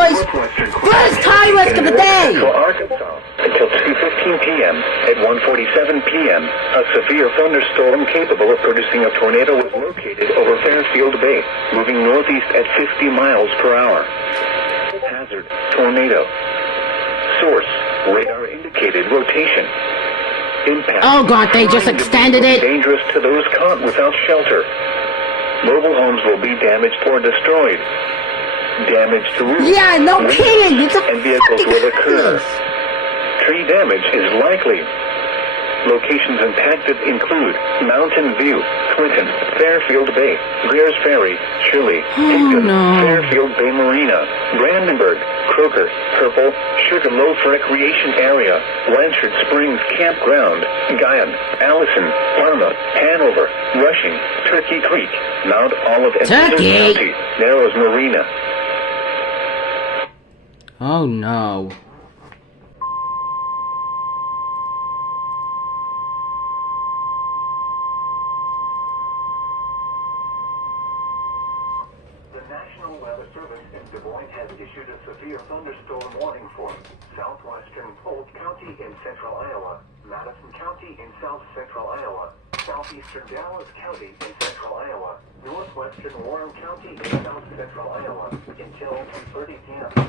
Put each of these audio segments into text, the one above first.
boys! First high risk of the day! Arkansas until 2:15 p.m. At 1:47 p.m., a severe thunderstorm capable of producing a tornado was located over Fairfield Bay, moving northeast at 50 miles per hour. Hazard: tornado. Source: radar indicated rotation. Impact: Oh god, they just extended it! dangerous to those caught without shelter. Mobile homes will be damaged or destroyed. Damage to roofs, Yeah, no kidding! It's a and vehicles will occur. house. Tree damage is likely. Locations impacted include Mountain View, Clinton, Fairfield Bay, Greers Ferry, Shirley, Hickton, no. Fairfield Bay Marina, Brandenburg, Croker, Purple, Sugarloaf Recreation Area, Blanchard Springs Campground, Guyan, Allison, Parma, Hanover, Rushing, Turkey Creek, Mount Olive and Turkey. County, Narrows Marina. Oh no. The National Weather Service in Des Moines has issued a severe thunderstorm warning for southwestern Polk County in central Iowa, Madison County in south central Iowa, southeastern Dallas County in central Iowa, northwestern Warren County in south central Iowa until 2:30 p.m.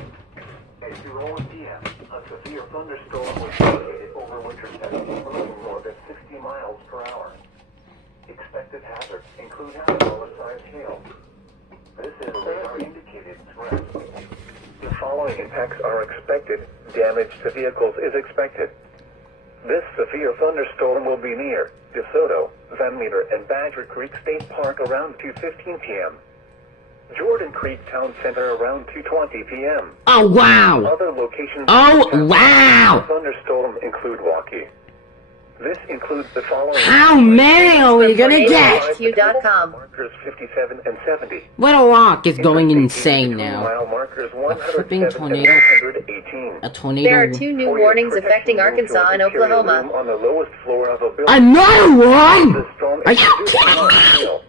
At 2:01 p.m., a severe thunderstorm was located over Winterset, moving north at 60 miles per hour. Expected hazards include lower-sized hail. This is radar indicated threat. The following impacts are expected. Damage to vehicles is expected. This severe thunderstorm will be near DeSoto, Van Meter, and Badger Creek State Park around 2:15 p.m. Jordan Creek Town Center around 2:20 p.m. Oh wow! Other locations. Oh wow! Thunderstorm include Waukee. This includes the following. How many are we gonna get? TornadoHQ.com. Markers 57 and 70. Little Rock is going insane now. Mile markers A flipping 107 tornado. and 118. A tornado. There are 2 new warnings affecting Arkansas and Oklahoma. On the lowest floor of a building. Another one! The storm Are is you producing kidding me? hail.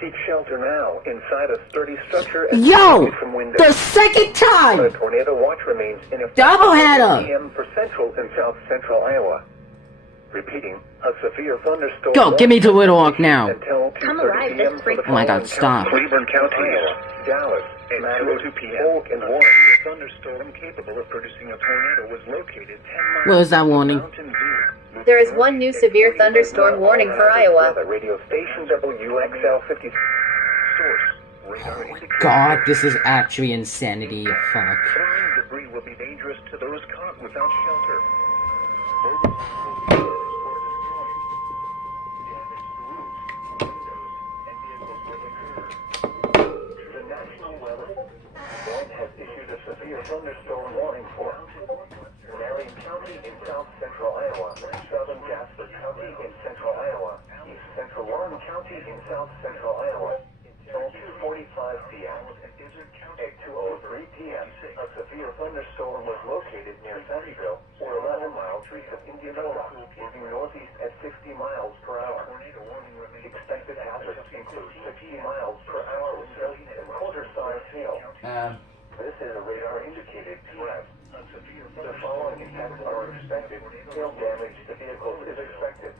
Seek shelter now inside a sturdy structure and Yo! from windows. The second A time! tornado watch remains in effect. Doubleheader! PM for central and south central Iowa. Repeating, a severe thunderstorm. Go, give me to Little Rock now. Until Come 2:30 alive, p.m. this for the freak- Oh my God, following stop. counties: Cleburne County, Iowa, Dallas, and 2:02 p.m. Polk and Warren. A thunderstorm capable of producing a tornado was located 10 miles. What is that warning? Mountain View. There is 1 new severe thunderstorm warning for Iowa. Radio station WXL 50. Source. Radar indicated. God, this is actually insanity. Fuck. Flying debris will be dangerous to those caught without shelter. The National Weather Service has issued a severe thunderstorm warning for Marion County in south central Iowa, southern Jasper County in central Iowa, east central Warren County in south central Iowa. Until 2:45 p.m. At 2:03 p.m., a severe thunderstorm was located near Sunnyville, or 11 miles east of Indianola, moving northeast at 60 miles per hour. Expected hazards include 60 miles per hour with snow and quarter-sized hail. This is a radar-indicated threat. The following impacts are expected. Hail damage to vehicles is expected.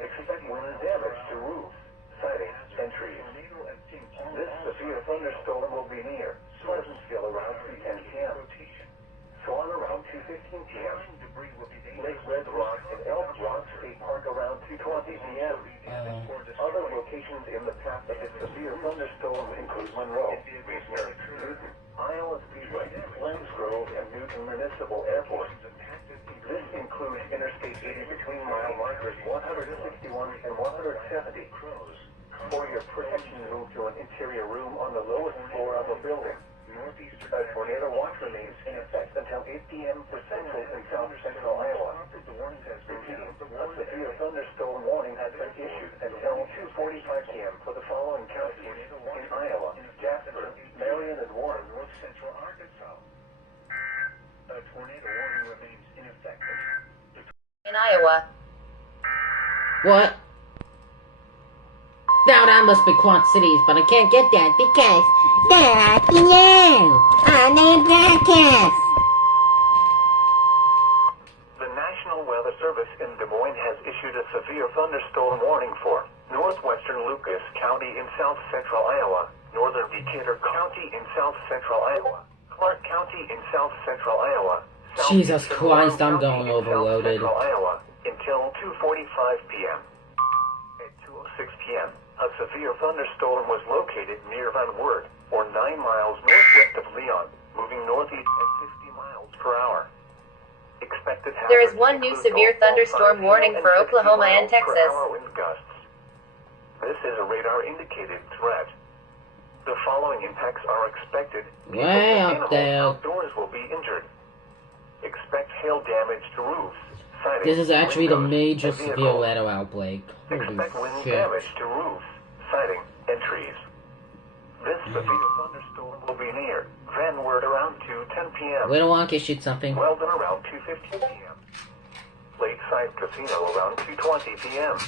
Expect wind damage to roofs, siding, and trees. This severe thunderstorm will be near Pleasantville around 3:10 p.m. Swan around 2:15 p.m. Lake Red Rock and Elk Rock State Park around 2:20 p.m. Other locations in the path of this severe thunderstorm include Monroe, Reesner, Newton, Iowa Speedway, Glens Grove, and Newton Municipal Airport. This includes Interstate 80 between mile markers 161 and 170. For your protection, move to an interior room on the lowest floor of a building. A tornado watch remains in effect until 8 p.m. for central and south central Iowa. Repeating, a severe thunderstorm warning has been issued until 2:45 p.m. for the following counties in Iowa: Jasper, Marion, and Warren. North central Arkansas. A tornado warning remains in effect. In Iowa. What? Now that must be Quad Cities, but I can't get that because they're asking you on their broadcast. The National Weather Service in Des Moines has issued a severe thunderstorm warning for northwestern Lucas County in south central Iowa, northern Decatur County in south central Iowa, Clark County in south central Iowa, Jesus southeastern Christ, Warren I'm County going in overloaded. South central Iowa until 2:45 p.m. At 2:06 p.m., a severe thunderstorm was located near Van Wert, or 9 miles northwest of Leon, moving northeast at 50 miles per hour. Expected There is hazards one new include severe northwest thunderstorm hail warning and for 60 Oklahoma and miles per Texas. hour wind gusts. This is a radar-indicated threat. The following impacts are expected. People Way and up animals there. outdoors will be injured. Expect hail damage to roofs, siding, This is actually the windows, major and severe vehicles. weather outbreak. Holy Expect wind shit. damage to roofs, siding, and trees. This severe thunderstorm will be near Van Wert around 2:10 p.m. Little Wonka shoot something. Weldon around 2:15 p.m. Lakeside Casino around 2:20 p.m.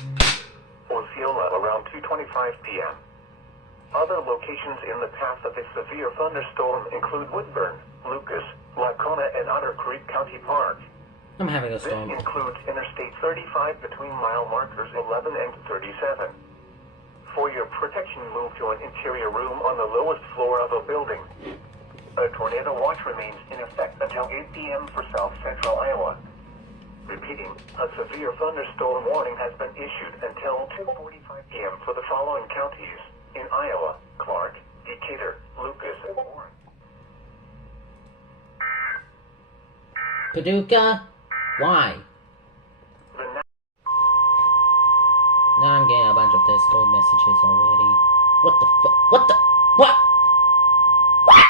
Osceola around 2:25 p.m. Other locations in the path of a severe thunderstorm include Woodburn, Lucas, Lacona, and Otter Creek County Park. I'm having a This storm. includes Interstate 35 between mile markers 11 and 37. For your protection, move to an interior room on the lowest floor of a building. A tornado watch remains in effect until 8 p.m. for south central Iowa. Repeating, a severe thunderstorm warning has been issued until 2:45 p.m. for the following counties in Iowa: Clark, Decatur, Lucas, and Warren. Paducah? Why? The na- Now I'm getting a bunch of Discord messages already. What the fuck? What the? What? What?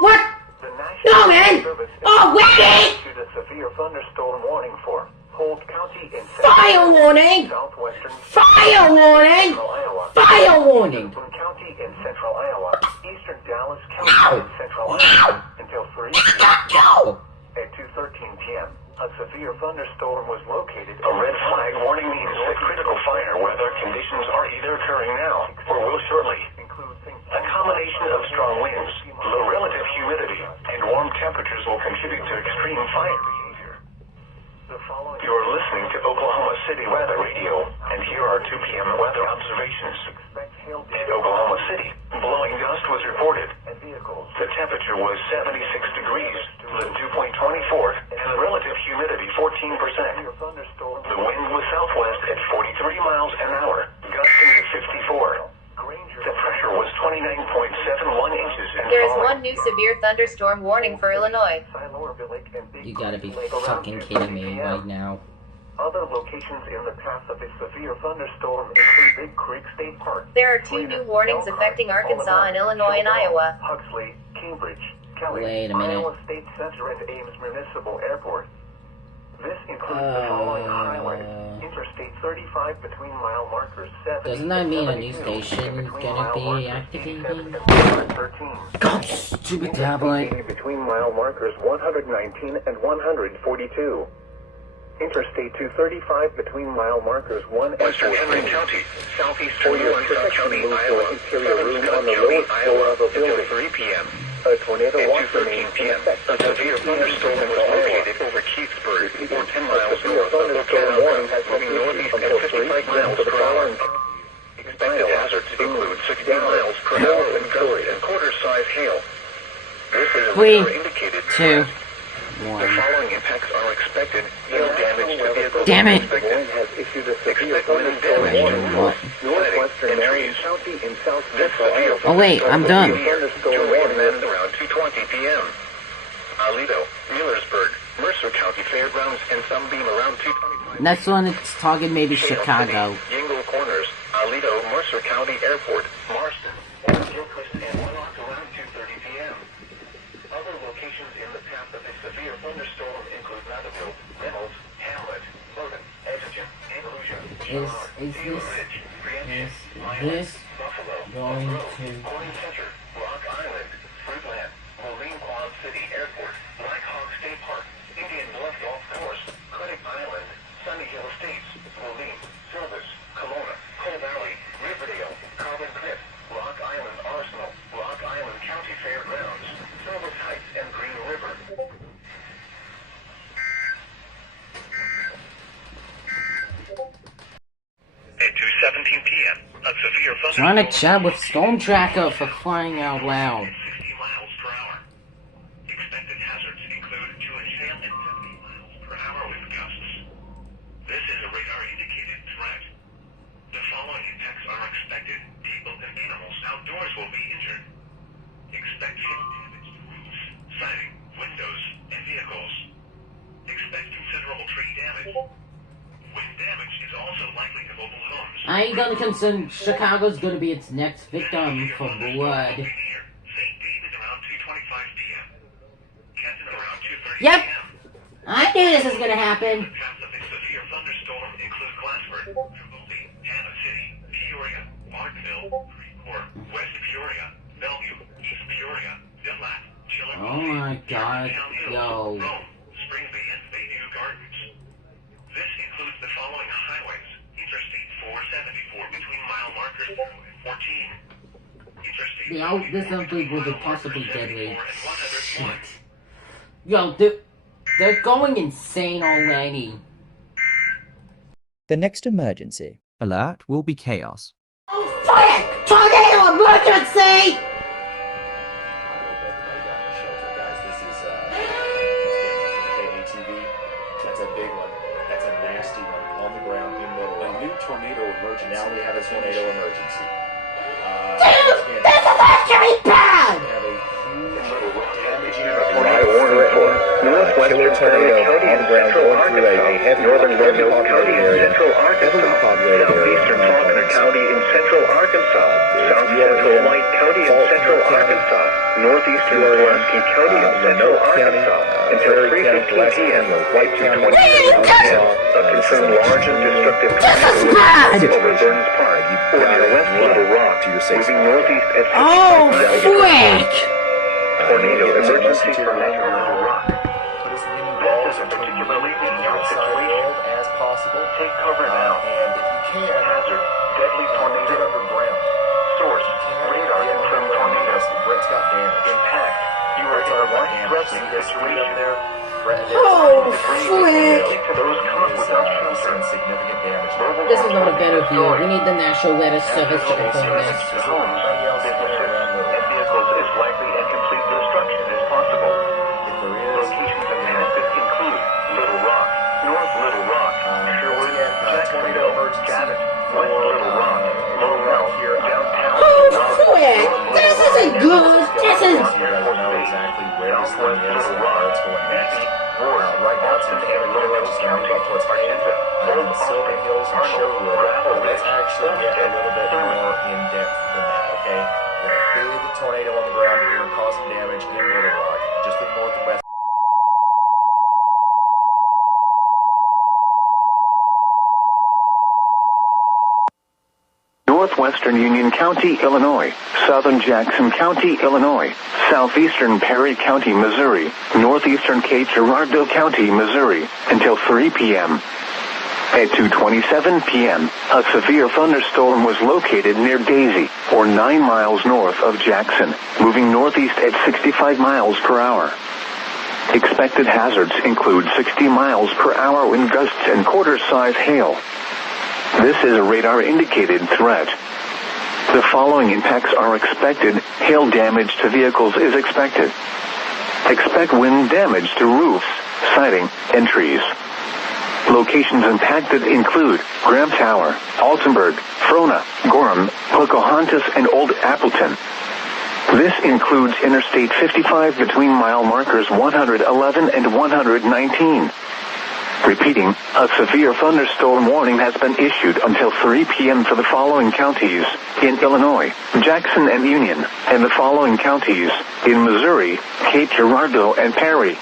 What? The National No, man! Weather Service Already! issued a severe thunderstorm warning for Holt County in Fire warning! southwestern Fire warning! central Iowa, Fire warning! Boone County in central Iowa, eastern Dallas County Ow! in central Iowa until 3 p.m. Go! At 2:13 p.m., a severe thunderstorm was located. A red flag warning means that critical fire weather conditions are either occurring now or will shortly. A combination of strong winds, low relative humidity, and warm temperatures will contribute to extreme fire behavior. You're listening to Oklahoma City Weather Radio, and here are 2 p.m. weather observations. In Oklahoma City, blowing dust was reported. The temperature was 76 degrees, the dew point 24, and the relative humidity 14%. The wind was southwest at 43 miles an hour, gusting to 54. The pressure was 29.71 inches and There is falling. one new severe thunderstorm warning for Illinois. You gotta be fucking kidding me right now. Other locations in the path of a severe thunderstorm include Big Creek State Park. There are two new warnings affecting Arkansas and Illinois and Iowa. Huxley, Cambridge, Kelly, Wait a minute. Iowa State Center, and Ames Municipal Airport. This includes the following highways: Interstate 35 between mile markers 70 Doesn't that and mean a new 72, station and is between gonna mile be markers activated? 87 and 13. God, stupid Interstate tablet. 80 between mile markers 119 and 142. Interstate 235 between mile markers 1 and 14. Western Henry County, For southeastern your Warren protection, County, move to Iowa, an interior room on the County, lowest floor Iowa, of a until building. 3 p.m. A tornado At watch 2:13 remains in p.m., effect a until severe 8 p.m. thunderstorm was Central located Iowa. over Keithsburg, or 10 A miles severe north of thunderstorm warning has been moving issued northeast at until 3 55 p.m. miles for the per hour. following Expected hazards include 60 miles per hour wind gusts and quarter-size hail. This is a 3, indicated 2, The 1. following impacts are expected: hail damage to vehicles. Damn it. Des Moines has issued a severe Expect wind thunderstorm damage to warning for What? northwestern and Marion trees. County in south This central severe Iowa. Oh, wait, I'm done. Thunderstorm Jury warning ends around 2:20 p.m. Aledo, Millersburg, Mercer County Fairgrounds, and Sunbeam around 2:25. Next one, it's target maybe Chicago. Yingle Corners, Aledo, Mercer County Airport, Marston, and Gilchrist and Willock around 2:30 p.m. Other locations in the path of a severe thunderstorm include Matherville, Reynolds, Hamlet, Logan, Edgerton, Andalusia, Charlotte, Is Taylor this- Ridge, Brianna, this Buffalo, going Oak Grove, to- Corning Center, Rock Island, Fruitland, Moline Quad City Airport, Black Hawk State Park, Indian Bluff Golf Course, Credit Island, Sunny Hill Estates, Moline, Silvis, Kelowna, Coal Valley, trying to chat with Storm Tracker for crying out loud. 50 miles per hour. Expected hazards include to a sail at 70 miles per hour with gusts. This is a radar-indicated threat. The following impacts are expected. People and animals outdoors will be injured. Expect hail damage to roofs, siding, windows, and vehicles. Expect considerable tree damage. Wind damage is also likely to mobile homes. I ain't gonna concern Chicago's gonna be its next victim for blood. St. David around 2:25 p.m. Kenton around 2:30 Yep. p.m. I knew this was gonna happen. The paths of a severe thunderstorm include Glassford, Tripoli, Hannah City, Peoria, Martinville, Freeport, West Peoria, Bellevue, East Peoria, Dillard, Chillicothe, Oh my god, Town Hill, yo. Rome, Spring Bay, and Bayview Gardens. This includes the following highways: Interstate 474 between mile markers 0 and 14. Interstate Yo, this upgrade will be possibly 74 deadly. and 101. Shit. Yo, they're going insane already. The next emergency. Alert will be chaos. Oh, fuck! Tornado emergency! This is KATV. That's a big one. That's a nasty one on the ground in Little Rock. A new tornado emergency. Now we have a tornado emergency. Dude, this is actually bad! We have a huge damaging Tornado report. Northwestern tornado on the ground going through a heavy northern Roanoke County in central Arkansas, southeastern Faulkner County in central Arkansas, south central White County in central Arkansas, northeastern Pulaski County in central Arkansas, until 3:15 p.m. White 220 Arkansas, a confirmed large and destructive tornado over Burns Park, or near West Little Rock, moving northeast at 65 Oh, miles frick! Tornado emergency for Metro Little Rock. put us involved in particularly dangerous situation as possible. Take cover now. And if you can, Hazard, deadly get tornado. underground. Source, radar Get confirmed underground. tornado. Brett's got damage. Impact. You are in a life-threatening situation. Oh, Frick. frick! To those caught without shelter. Significant damage. This is not a better view. We need the National Weather Service to confirm this. Homes, businesses, and vehicles as likely and complete destruction as possible. If there is, Locations impacted include Little Rock, North Little Rock, Sherwood, tornado Jacksonville, emergency Gavitt, for, West Little Rock, Low Rock, here, downtown. Oh, frick! This isn't good! This is... You guys know exactly where this thing Southwest is Little and where Rock, it's going next. Ward, Right now it's Austin, in and Canada, Roanoke so County, move up towards Argenta, the Silver Hills and Sherwood. Gravel Let's Ridge, actually get a little bit Thurman. more in depth than that, okay? We got a big tornado on the ground here causing damage in Little Rock, just to the north and west. Northwestern Union County, Illinois, southern Jackson County, Illinois, southeastern Perry County, Missouri, northeastern Cape Girardeau County, Missouri, until 3 p.m. At 2:27 p.m., a severe thunderstorm was located near Daisy, or 9 miles north of Jackson, moving northeast at 65 miles per hour. Expected hazards include 60 miles per hour wind gusts and quarter-size hail. This is a radar-indicated threat. The following impacts are expected. Hail damage to vehicles is expected. Expect wind damage to roofs, siding, and trees. Locations impacted include Graham Tower, Altenburg, Frona, Gorham, Pocahontas, and Old Appleton. This includes Interstate 55 between mile markers 111 and 119. Repeating, a severe thunderstorm warning has been issued until 3 p.m. for the following counties in Illinois, Jackson and Union, and the following counties in Missouri, Cape Girardeau and Perry.